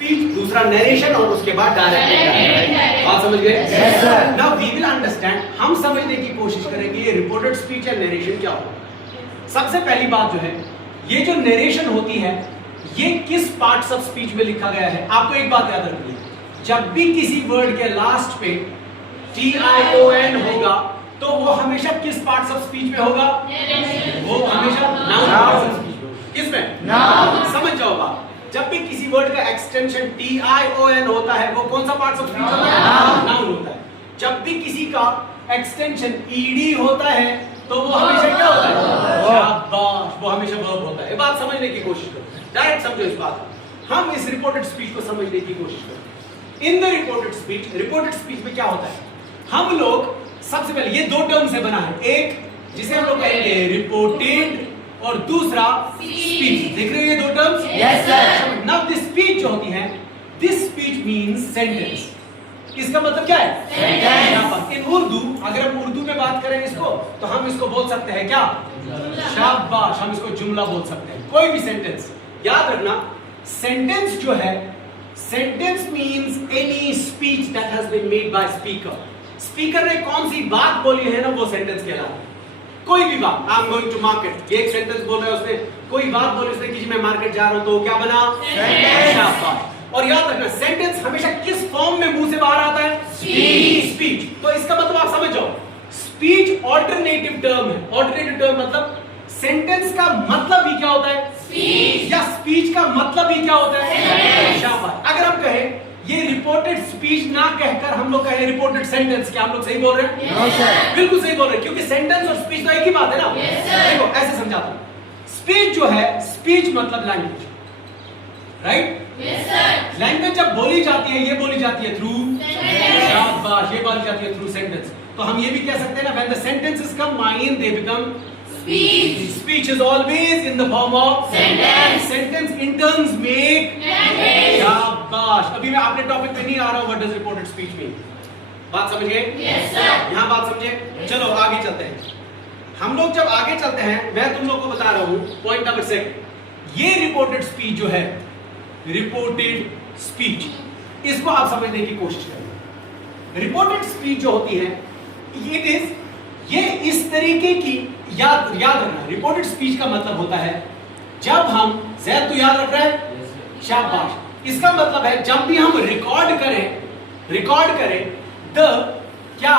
Speech, दूसरा narration और उसके बाद डायरेक्ट। बात समझ गए? Yes, sir. Now we will understand, हम समझने की कोशिश करेंगे ये रिपोर्टेड स्पीच या नरेशन क्या होता है। सबसे पहली बात जो है, ये जो नरेशन होती है ये किस पार्ट्स ऑफ स्पीच में लिखा गया है। आपको एक बात याद रखनी है, जब भी किसी वर्ड के लास्ट पे TION होगा तो वो हमेशा किस पार्ट्स ऑफ स्पीच में होगा? वो हमेशा नाउन पार्ट्स ऑफ स्पीच में। किसमें? नाउन। समझ जाओ बात, जब भी किसी वर्ड का एक्सटेंशन TION होता है वो कौन सा पार्ट्स ऑफ स्पीच होता है? नाउन होता है। जब भी किसी का एक्सटेंशन ED होता है तो वो हमेशा क्या होता है? शाबाश, वो हमेशा वर्ब होता है। ये बात समझने की कोशिश करो, डायरेक्ट समझो इस बात को। हम इस रिपोर्टेड स्पीच को समझने की कोशिश करें। इन द रिपोर्टेड स्पीच में क्या होता है, हम लोग सबसे पहले ये दो टर्म से बना है, एक जिसे हम लोग कहेंगे रिपोर्टेड और दूसरा स्पीच। देख रहे हो ये दो terms? Yes, sir. Now this speech जो होती है, दिस स्पीच मींस सेंटेंस। इसका मतलब क्या है? सेंटेंस। इन उर्दू, अगर हम उर्दू में बात करें इसको तो हम इसको बोल सकते हैं क्या? शाबाश, हम इसको जुमला बोल सकते हैं, कोई भी सेंटेंस। याद रखना, सेंटेंस जो है, sentence means any speech that has been made by speaker. Speaker ने कौन सी बात बोली है ना, वो सेंटेंस कहलाता है। कोई भी बात, I am going to market, ये एक सेंटेंस बोल रहा है उसने, कोई बात बोली उसने कि मैं मार्केट जा रहा हूं, तो क्या बना? सेंटेंस। और याद रखना, सेंटेंस हमेशा किस फॉर्म में मुंह से बाहर आता है? स्पीच। तो इसका मतलब आप समझ जाओ, स्पीच ऑल्टरनेटिव टर्म है। ऑल्टरनेटिव टर्म मतलब सेंटेंस का मतलब ही क्या होता है? स्पीच। या स्पीच का मतलब ही क्या होता है? शाबाश। अगर हम कहें ये रिपोर्टेड स्पीच ना कहकर हम लोग कहें रिपोर्टेड सेंटेंस, क्या हम लोग सही बोल रहे हैं? No, sir. बिल्कुल सही बोल रहे हैं, क्योंकि सेंटेंस और स्पीच तो एक ही बात है ना। देखो ऐसे समझाता हूं, स्पीच जो है, स्पीच मतलब लैंग्वेज, राइट? लैंग्वेज जब बोली जाती है, ये बोली जाती है थ्रू शाबाश, ये बोली जाती है थ्रू सेंटेंस। तो हम ये भी कह सकते हैं ना, when the sentences combine they become speech. Speech is always in the form of sentence. Sentence in turns make शाबाश। अभी मैं अपने टॉपिक पे नहीं आ रहा हूं, what does reported speech mean? बात समझ गए? Yes sir. यहाँ बात समझे? चलो आगे चलते हैं। हम लोग जब आगे चलते हैं, मैं तुम लोग को बता रहा हूं पॉइंट नंबर 2, ये रिपोर्टेड स्पीच जो है, रिपोर्टेड स्पीच, इसको आप समझने की कोशिश करें। रिपोर्टेड स्पीच जो होती है, ये इस तरीके की, याद रखना, रिपोर्टेड स्पीच का मतलब होता है जब हम, जैद तो याद रख रहा है? शाबाश। इसका मतलब है जब भी हम रिकॉर्ड करें द क्या?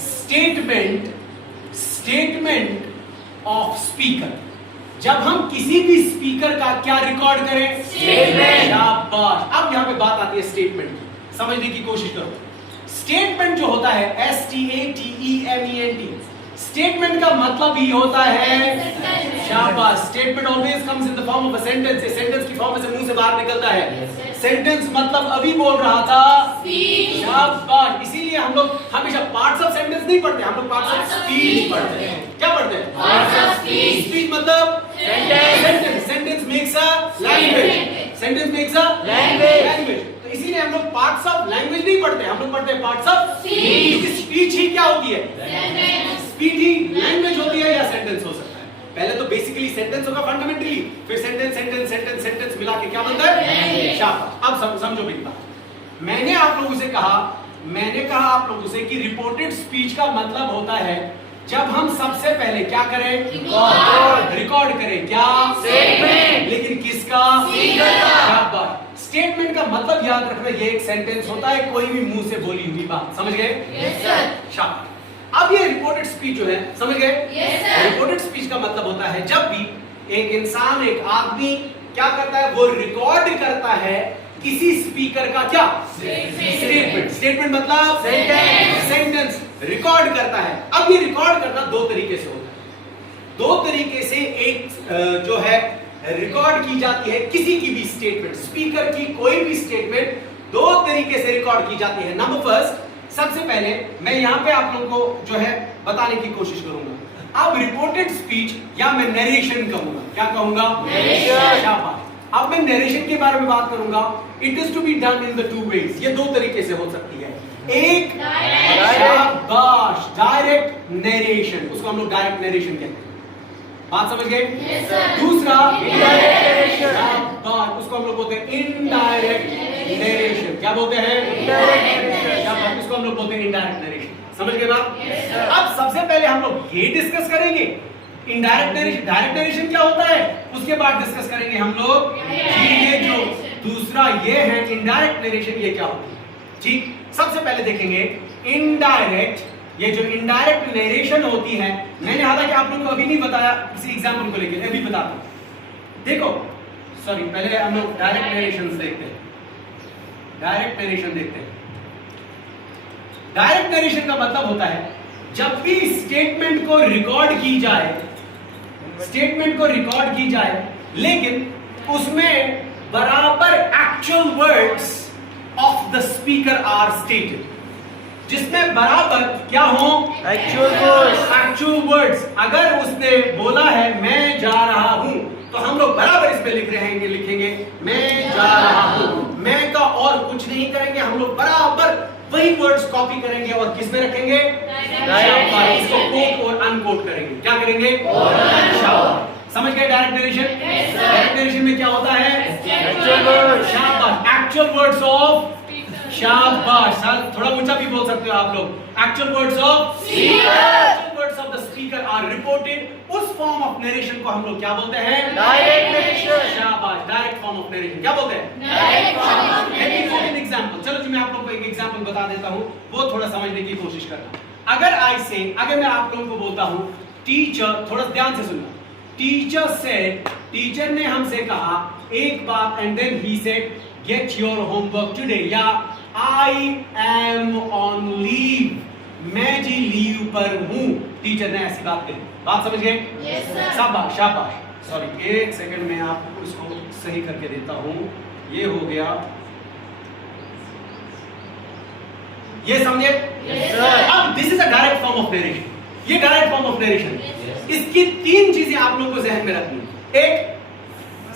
Statement of speaker. जब हम किसी भी स्पीकर का क्या रिकॉर्ड करें? स्टेटमेंट। शाबाश। अब यहां पे बात आती है स्टेटमेंट की, समझने की कोशिश करो। स्टेटमेंट जो होता है, STATEMENT, स्टेटमेंट का मतलब ही होता है शाबाश। Statement always comes in the form of a sentence. Sentence की फॉर्म में से मुंह से बाहर निकलता है। सेंटेंस मतलब अभी बोल रहा था, शाबाश। इसीलिए हम लोग हमेशा पार्ट्स ऑफ सेंटेंस नहीं पढ़ते, हम लोग पार्ट्स ऑफ स्पीच पढ़ते हैं। क्या पढ़ते हैं? Parts of speech. स्पीच मतलब sentence. Sentence makes a language. Sentence makes a language. तो इसीलिए हम लोग पार्ट्स ऑफ लैंग्वेज नहीं पढ़ते, हम लोग पढ़ते हैं पार्ट्स ऑफ स्पीच। स्पीच ही क्या होती है? स्पीच ही लैंग्वेज होती है या सेंटेंस हो सकता है। पहले तो बेसिकली सेंटेंस होगा फंडामेंटली, फिर सेंटेंस मिला के क्या बनता है? शाबाश। अब समझो मेरी बात। मैंने आप लोगों से कहा आप लोगों से कि रिपोर्टेड स्पीच का मतलब होता है जब हम सबसे पहले क्या करें? रिकॉर्ड करें। क्या? स्टेटमेंट। लेकिन किसका? स्पीकर का। शाबाश। स्टेटमेंट का मतलब याद रखना, ये एक सेंटेंस होता है, कोई भी मुंह से बोली हुई बात। समझ गए? Yes sir. शाबाश। अब ये रिपोर्टेड स्पीच जो है, समझ गए? Yes sir. रिपोर्टेड स्पीच का मतलब होता है जब भी एक इंसान, एक आदमी क्या करता है? वो रिकॉर्ड करता है किसी स्पीकर का क्या? स्टेटमेंट। स्टेटमेंट मतलब सेंटेंस रिकॉर्ड करता है। अब ये रिकॉर्ड करना दो तरीके से होता है। दो तरीके से एक जो है रिकॉर्ड की जाती है किसी की भी स्टेटमेंट, स्पीकर की कोई भी स्टेटमेंट दो तरीके से रिकॉर्ड की जाती है। नंबर फर्स्ट, सबसे पहले मैं यहां पे आप लोगों को जो है बताने की कोशिश करूंगा। अब रिपोर्टेड स्पीच या मैं नरेशन कहूंगा। क्या कहूंगा? नरेशन। अब मैं नरेशन के बारे में बात करूंगा। It is to be done in the two ways. ये दो तरीके से हो सकती है। एक शाबाश, डायरेक्ट नरेशन, उसको हम लोग डायरेक्ट नरेशन कहते हैं। बात समझ गए? दूसरा इनडायरेक्ट नरेशन, उसको हम लोग बोलते हैं इनडायरेक्ट क्या बोलते हैं? इसको हम लोग बोलते हैं इनडायरेक्ट नरेशन। समझ गए बात? अब सबसे पहले हम लोग ये डिस्कस करेंगे इनडायरेक्ट नरेशन। डायरेक्ट नरेशन क्या होता है, उसके बाद डिस्कस करेंगे हम लोग ये जो दूसरा ये है इनडायरेक्ट नरेशन, ये क्या होता है। ठीक, सबसे पहले देखेंगे इनडायरेक्ट। ये जो इनडायरेक्ट नरेशन होती है, मैंने हालांकि आप लोगों को अभी नहीं बताया किसी एग्जांपल को लेकर, अभी बताता हूं। देखो सॉरी, पहले हम लोग डायरेक्ट नरेशन देखते हैं। डायरेक्ट नरेशन देखते हैं। डायरेक्ट नरेशन का मतलब होता है जब भी स्टेटमेंट को रिकॉर्ड की जाए, स्टेटमेंट को रिकॉर्ड की जाए, लेकिन उसमें बराबर actual words of the speaker are stated, जिसमें बराबर क्या हो, एक्चुअल वर्ड्स। अगर उसने बोला है मैं जा रहा हूं, तो हम लोग बराबर इस पे लिखेंगे मैं जा रहा हूं। मैं का और कुछ नहीं करेंगे, हम लोग बराबर वही वर्ड्स कॉपी करेंगे और किस में रखेंगे, इसको कोट और अनकोट करेंगे। क्या करेंगे, समझ गए डायरेक्ट नरेशन? डायरेक्ट नरेशन में क्या होता है, एक्चुअल वर्ड्स ऑफ, शाबाश, थोड़ा ऊंचा भी बोल सकते हो आप लोग, actual words of the speaker are reported. उस फॉर्म ऑफ नरेशन को हम लोग क्या बोलते हैं, डायरेक्ट नरेशन। शाबाश, डायरेक्ट फॉर्म ऑफ नरेशन क्या बोलते हैं, direct form of narration. Example, चलो जी मैं आप लोगों को एक एग्जांपल बता देता हूं, वो थोड़ा समझने की कोशिश करना। अगर मैं आप लोगों को बोलता हूं टीचर, थोड़ा ध्यान से सुनना, टीचर सेड, टीचर ने हमसे कहा एक बात, and then he said get your homework today, या आई एम ऑन लीव, मैं जी लीव पर हूं। टीचर ने ऐसी बात कही, बात समझ गए? शाबाश शाबाश। सॉरी एक सेकंड में आपको इसको सही करके देता हूं, ये हो गया, ये समझे? अब this is a direct form of narration, ये डायरेक्ट फॉर्म ऑफ नरेशन। इसकी तीन चीजें आप लोगों को जहन में रखनी। एक,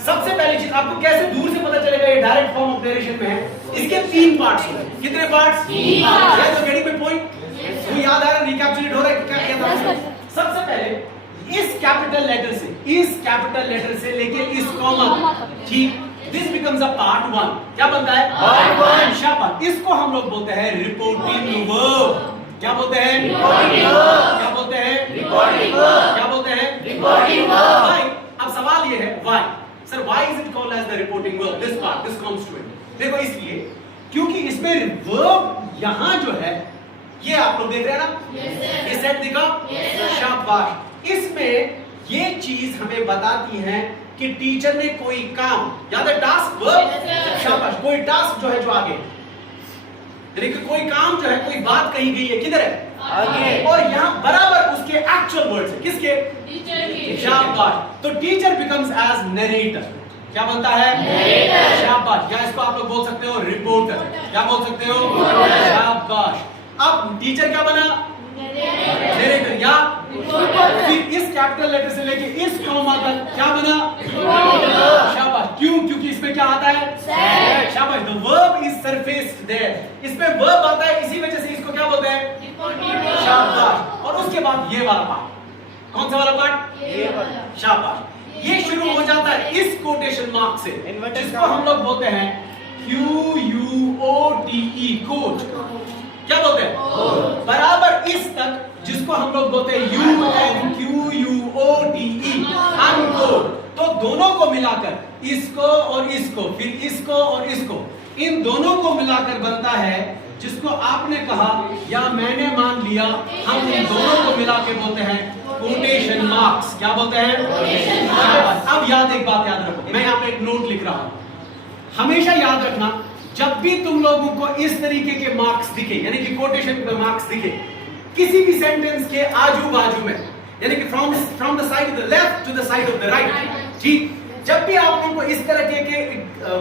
सबसे पहली चीज, आपको कैसे दूर से पता चलेगा ये डायरेक्ट फॉर्म ऑफ नरेशन में है, इसके तीन पार्ट्स होंगे। कितने पार्ट्स? तो गेटिंग माय पॉइंट, तो याद आ रहा है, रिकैप्चुलेट हो रहा है, क्या किया था? सबसे पहले इस कैपिटल लेटर से लेके इस कॉमा, ठीक, दिस बिकम्स अ पार्ट 1। क्या बनता है, पार्ट 1। शाबाश, इसको हम लोग बोलते हैं रिपोर्टिंग वर्ब। क्या बोलते हैं, रिपोर्टिंग वर्ब। क्या बोलते हैं, रिपोर्टिंग वर्ब। क्या बोलते हैं, रिपोर्टिंग वर्ब। भाई अब सवाल ये है, why sir, why is it called as the reporting verb, this part, this comes to it. देखो इसलिए क्योंकि इसमें वर्ब यहां जो है, ये आप लोग देख रहे हैं ना, ये सेट दिखा, शाबाश, इसमें ये चीज हमें बताती है कि टीचर ने कोई काम, याद है टास्क वर्ब, शाबाश, कोई टास्क जो है जो आगे, यानी कि कोई काम जो है, कोई बात कही गई है, किधर है, आगे, और यहाँ बराबर उसके एक्चुअल वर्ड्स है, किसके, टीचर के। शाबाश, तो टीचर बिकम्स एज नरेटर। क्या बनता है, नरेटर। शाबाश, या इसको आप लोग बोल सकते हो रिपोर्टर। क्या बोल सकते हो, शाबाश। अब टीचर क्या बना, नरेटर या रिपोर्टर। फिर इस कैपिटल लेटर से लेके इस कॉमा तक क्या बना, शाबाश। क्यों, क्योंकि इसमें क्या आता है, शाबाश, द वर्ब इज सरफेस्ड देयर, इसमें वर्ब आता है, इसी वजह से इसको क्या बोलते हैं, रिपोर्टिंग। शाबाश, और उसके बाद ये वाला पार्ट, कौन सा वाला पार्ट, ये वाला, शाबाश, ये शुरू हो जाता है इस कोटेशन मार्क से, जिसको हम लोग बोलते हैं QUOTE, कोट। क्या बोलते हैं, बराबर इस तक, जिसको हम लोग बोलते हैं UNQUOTE, अनकोट। तो दोनों को मिलाकर, इसको और इसको, फिर इसको और इसको, इन दोनों को मिलाकर बनता है, जिसको आपने कहा या मैंने मान लिया, हम इन दोनों को मिला के बोलते हैं कोटेशन मार्क्स। क्या बोलते हैं, कोटेशन मार्क्स। अब एक बात याद रखो, मैं यहाँ पे एक नोट लिख रहा हूं, हमेशा याद रखना, जब भी तुम लोगों को इस तरीके के मार्क्स दिखे, यानी कि कोटेशन मार्क्स दिखे किसी भी सेंटेंस के आजू बाजू में, यानी कि from the side of the left to the side of the right, ठीक, जब भी आप लोगों को इस तरह के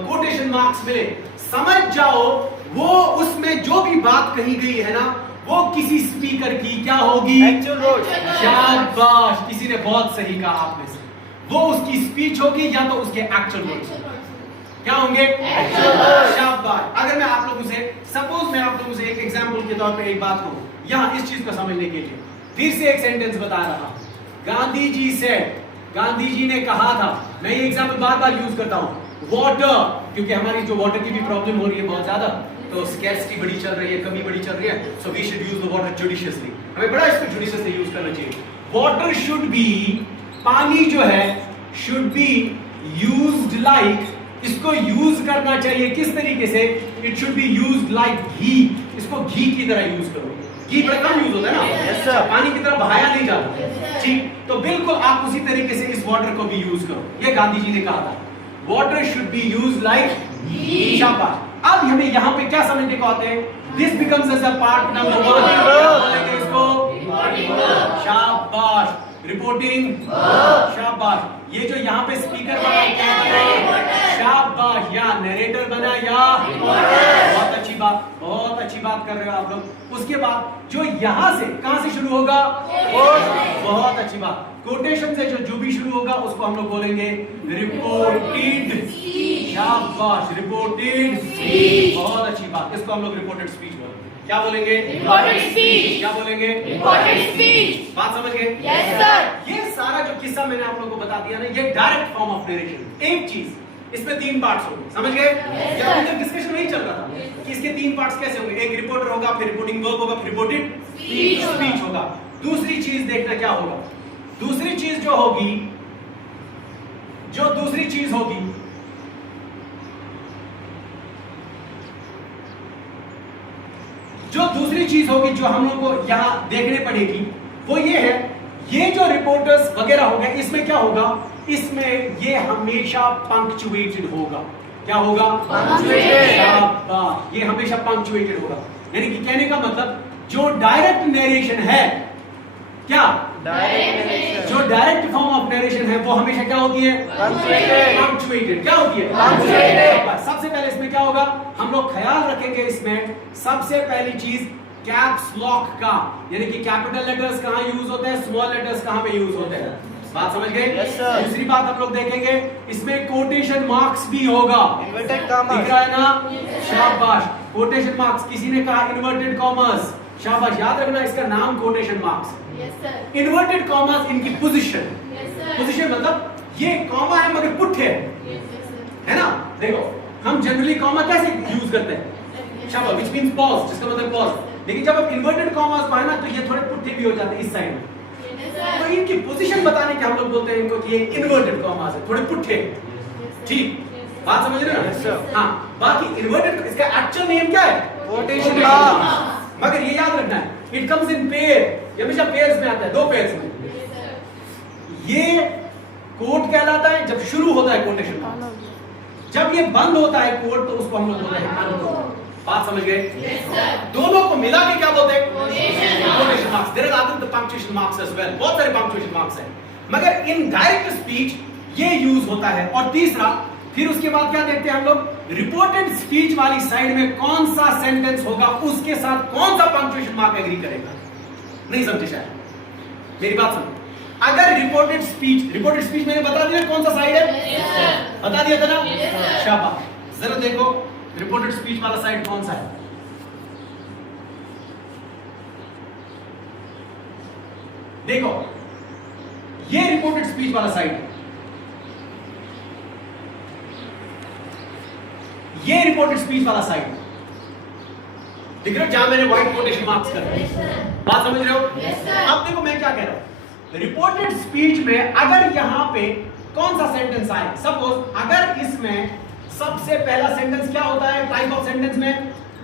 कोटेशन मार्क्स मिले, समझ जाओ वो उसमें जो भी बात कही गई है ना, वो किसी स्पीकर की क्या होगी, एक्चुअल वर्ड। शाबाश, किसी ने बहुत सही कहा आप में से, वो उसकी स्पीच होगी या तो उसके एक्चुअल वर्ड्स। क्या होंगे, एक्चुअल वर्ड। शाबाश। अगर मैं आप लोगों से, सपोज मैं आप लोगों से एक एग्जांपल के तौर पे एक बात कहूं, यहां इस चीज को समझने के लिए फिर से एक सेंटेंस बता रहा हूं, गांधी जी से, गांधी जी ने कहा था, मैं ये एग्जांपल बार बार यूज करता हूं, वाटर क्योंकि हमारी जो वाटर की भी प्रॉब्लम हो रही है बहुत ज्यादा, तो स्कैर्सिटी बड़ी चल रही है, कमी बड़ी चल रही है, so we should use the water judiciously. हमें बड़ा इसको जुडिशियसली यूज करना चाहिए। वाटर शुड बी, पानी जो है शुड बी यूज्ड लाइक, इसको यूज करना चाहिए किस तरीके से? It should be used like ghee, इसको घी की तरह यूज करो। घी बड़ा कम यूज होता है ना, yes, पानी की तरह बहाया नहीं जाता, ठीक? तो बिल्कुल आप उसी तरीके से इस वाटर को भी यूज करो, ये गांधी जी ने कहा था, water should be used like ghee. शाबाश। अब हमें यहाँ पे क्या समझने को आते हैं? This becomes as a part number 1, इसको शाबाश, रिपोर्टिंग, शाबाश। ये जो यहाँ पे स्पीकर बना क्या बना? शाबाश। या नरेटर बना या बहुत अच्छी बात, बहुत अच्छी बात कर रहे हो आप लोग। उसके बाद जो यहाँ से कहां से शुरू होगा? बहुत अच्छी बात। कोटेशन से जो भी शुरू होगा उसको हम लोग बोलेंगे रिपोर्टेड। शाबाश, रिपोर्टेड। बहुत अच्छी बात, इसको हम लोग रिपोर्टेड स्पीच बोलेंगे। क्या बोलेंगे? Reported speech. क्या बोलेंगे? Reported speech. बात समझ गए? Yes sir. ये सारा जो किस्सा मैंने आप लोगों को बता दिया ना, ये डायरेक्ट फॉर्म ऑफ नरेशन। एक चीज, इसमें 3 पार्ट्स होंगे, समझ गए? Yes, या अभी तक डिस्कशन नहीं चल रहा था कि इसके 3 पार्ट्स कैसे होंगे? एक रिपोर्टर होगा, फिर रिपोर्टिंग वर्ब होगा, फिर रिपोर्टेड स्पीच होगा। दूसरी चीज देखना क्या होगा? दूसरी चीज जो होगी, दूसरी चीज होगी जो हम लोग को यहां देखने पड़ेगी, वो ये है, ये जो रिपोर्टर्स वगैरह हो गए, इसमें क्या होगा? इसमें ये हमेशा पंक्चुएटेड होगा। क्या होगा? पंक्चुएटेड। ये हमेशा पंक्चुएटेड होगा। यानी कि कहने का मतलब जो डायरेक्ट नरेशन है, क्या जो डायरेक्ट फॉर्म ऑफ नरेशन है, वो हमेशा क्या होती है? पंक्चुएटेड। क्या होती है? पंक्चुएटेड। सबसे पहले इसमें क्या होगा? हम लोग ख्याल रखेंगे इसमें सबसे पहली चीज कैप्स लॉक का, यानी कि कैपिटल लेटर्स कहां यूज होते हैं, स्मॉल लेटर्स कहां पे यूज होते हैं। बात समझ गए? दूसरी बात हम लोग देखेंगे, इसमें कोटेशन मार्क्स भी होगा। इन्वर्टेड कॉमर्स दिख रहा है ना? शाबाश, कोटेशन मार्क्स। किसी ने कहा इन्वर्टेड कॉमर्स, शाबाश, याद रखना इसका नाम कोटेशन मार्क्स। इन्वर्टेड कॉमर्स इनकी पोजीशन। पोजीशन मतलब ये कॉमा है मगर पुट है ना? देखो हम जनरली कॉमा कैसे यूज करते हैं? शाबाश, व्हिच मींस पॉज, जिसका मतलब पॉज। लेकिन जब आप इन्वर्टेड कॉमर्स पाए ना, तो ये थोड़े पुट्ठे भी हो जाते हैं इस साइड में। तो इनकी पोजीशन बताने के हम लोग बोलते हैं इनको कि ये इन्वर्टेड कॉमर्स है, थोड़े पुट्ठे। ठीक, बात समझ रहे हो? हाँ, बाकी इन्वर्टेड इसका एक्चुअल नेम क्या है? Quotation marks. मगर ये याद रखना है, इट कम्स इन पेयर, ये हमेशा पेयर्स में आता है, 2 पेयर्स में। ये कोट कहलाता है जब शुरू होता है कोटेशन मार्क्स, जब ये बंद होता है कोट तो उसको हम लोग बोलते हैं अनकोट। बात समझ गए? दोनों को मिला के क्या बोलते हैं? Quotation marks. There are other punctuation marks as well, बहुत सारे पंक्चुएशन मार्क्स हैं, मगर इन डायरेक्ट स्पीच ये यूज होता है। और तीसरा, फिर उसके बाद क्या देखते हैं हम लोग? रिपोर्टेड स्पीच वाली साइड में कौन सा सेंटेंस होगा, उसके साथ कौन सा पंक्चुएशन मार्क एग्री करेगा। नहीं समझे शायद मेरी बात सुनो। अगर रिपोर्टेड स्पीच मैंने बता दिया कौन सा साइड है, बता दिया था ना? शाबाश, जरा देखो रिपोर्टेड स्पीच वाला साइड कौन सा है? देखो ये रिपोर्टेड स्पीच वाला साइड है, ये रिपोर्टेड स्पीच वाला साइड दिख रहा है जहां मैंने व्हाइट कोटेशन मार्क्स कर रहे हैं। बात समझ रहे हो? अब देखो मैं क्या कह रहा हूं, रिपोर्टेड स्पीच में अगर यहां पे कौन सा सेंटेंस आए, सपोज अगर इसमें सबसे पहला सेंटेंस क्या होता है टाइप ऑफ सेंटेंस में?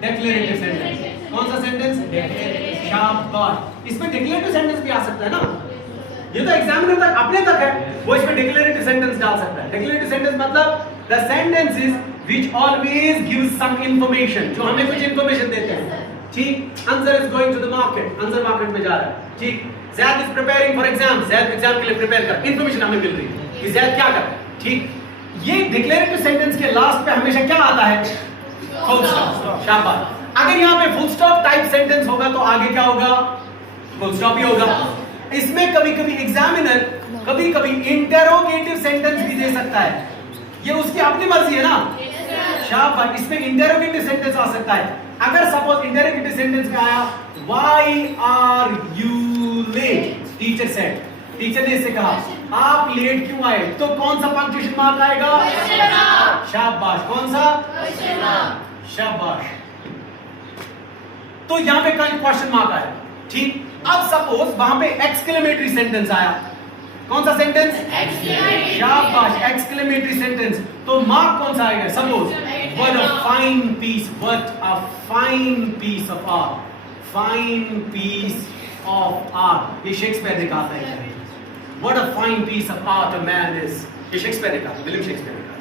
Declarative sentence. कौन सा सेंटेंस? शाबाश, इसमें डिक्लेरेटिव सेंटेंस भी आ सकता है ना? ये तो एग्जामिनर तक अपने तक है, वो इसमें डिक्लेरेटिव सेंटेंस डाल सकता है। डिक्लेरेटिव सेंटेंस मतलब the sentences which always gives some information, जो हमें कुछ इंफॉर्मेशन देते हैं। ठीक, Ansar is going to the market, Ansar market में जा रहा है। ठीक, Zaid is preparing for exam, Zaid exam के लिए प्रिपेयर कर, इंफॉर्मेशन हमें मिल रही है कि ज़ैद क्या कर रहा है। ठीक, ये डिक्लेरेटिव सेंटेंस के लास्ट पे हमेशा क्या आता है? Full stop. शाबाश, अगर यहाँ पे फुल स्टॉप टाइप सेंटेंस होगा तो आगे क्या होगा? फुल स्टॉप ही होगा। इसमें कभी कभी एग्जामिनर कभी कभी इंटेरोगेटिव सेंटेंस भी दे सकता है, ये उसकी अपनी मर्जी है ना? शाबाश, इसमें इंटेरोगेटिव सेंटेंस आ सकता है। अगर सपोज इंटेरोगेटिव सेंटेंस में आया why are you late, teacher said, teacher ने इससे कहा आप लेट क्यों आए, तो कौन सा पंक्चुएशन मार्क आएगा? शाबाश। कौन सा? शाबाश। तो यहां पे क्वेश्चन मार्क आया, ठीक। अब सपोज वहां पे एक्सक्लेमेटरी सेंटेंस आया, कौन सा सेंटेंस? शाबाश, एक्सक्लेमेटरी सेंटेंस, तो मार्क कौन सा आएगा? Suppose what a fine piece, what a fine piece of art, fine piece of art, ये शेक्सपियर ने कहा था। What a fine piece of art a man is, ये शेक्सपियर ने कहा, विलियम शेक्सपियर ने कहा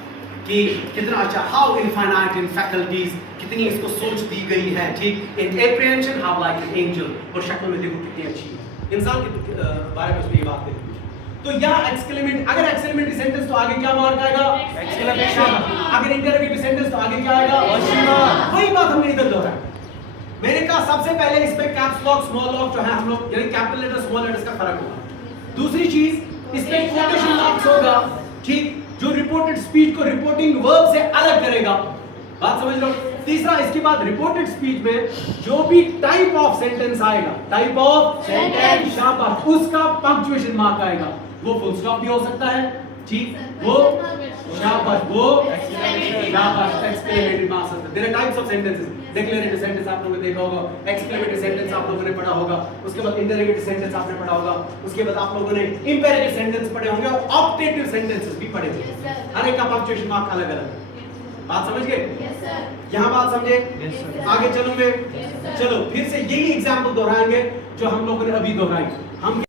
कि कितना अच्छा, हाउ इनफाइनाइट इन फैकल्टीज, कितनी इसको सोच दी गई है, ठीक। In apprehension how like an angel, और शक्ल में देखो कितनी अच्छी है, इंसान के बारे में उसमें ये बात देखी। तो यहाँ एक्सक्लेमेट, अगर एक्सक्लेमेटरी सेंटेंस तो आगे क्या मार्क आएगा? एक्सक्लेमेशन। अगर इंटरोगेटिव सेंटेंस तो आगे क्या आएगा? Question mark. वही बात हमने इधर दोहराई। मैंने कहा सबसे पहले इस पे कैप्स लॉक स्मॉल लॉक जो है हम लोग, यानी कैपिटल लेटर स्मॉल लेटर्स का फर्क होगा। दूसरी चीज इस पे कोटेशन मार्क्स होगा, ठीक, जो रिपोर्टेड स्पीच को रिपोर्टिंग वर्ब से अलग करेगा, बात समझ लो। तीसरा, इसके बाद रिपोर्टेड स्पीच में जो भी टाइप ऑफ सेंटेंस आएगा, टाइप ऑफ सेंटेंस, शाबाश, उसका पंक्चुएशन मार्क आएगा। वो फुल स्टॉप भी हो सकता है, ठीक, वो शाबाश, वो शाबाश, exclamatory marks. There are types of sentences. Declarative sentence आप लोगों ने देखा होगा, एक्सक्लेमेटरी सेंटेंस आप लोगों ने पढ़ा होगा, उसके बाद इंटरोगेटिव सेंटेंस आपने पढ़ा होगा, उसके बाद आप लोगों ने इंपेरेटिव सेंटेंस पढ़े होंगे और ऑप्टेटिव सेंटेंसेस भी पढ़े होंगे। हर एक का पंक्चुएशन मार्क अलग अलग है। बात समझ गए? यहाँ बात समझे? आगे चलूंगे, चलो फिर से यही एग्जाम्पल दोहराएंगे जो हम लोगों ने अभी दोहराई। हम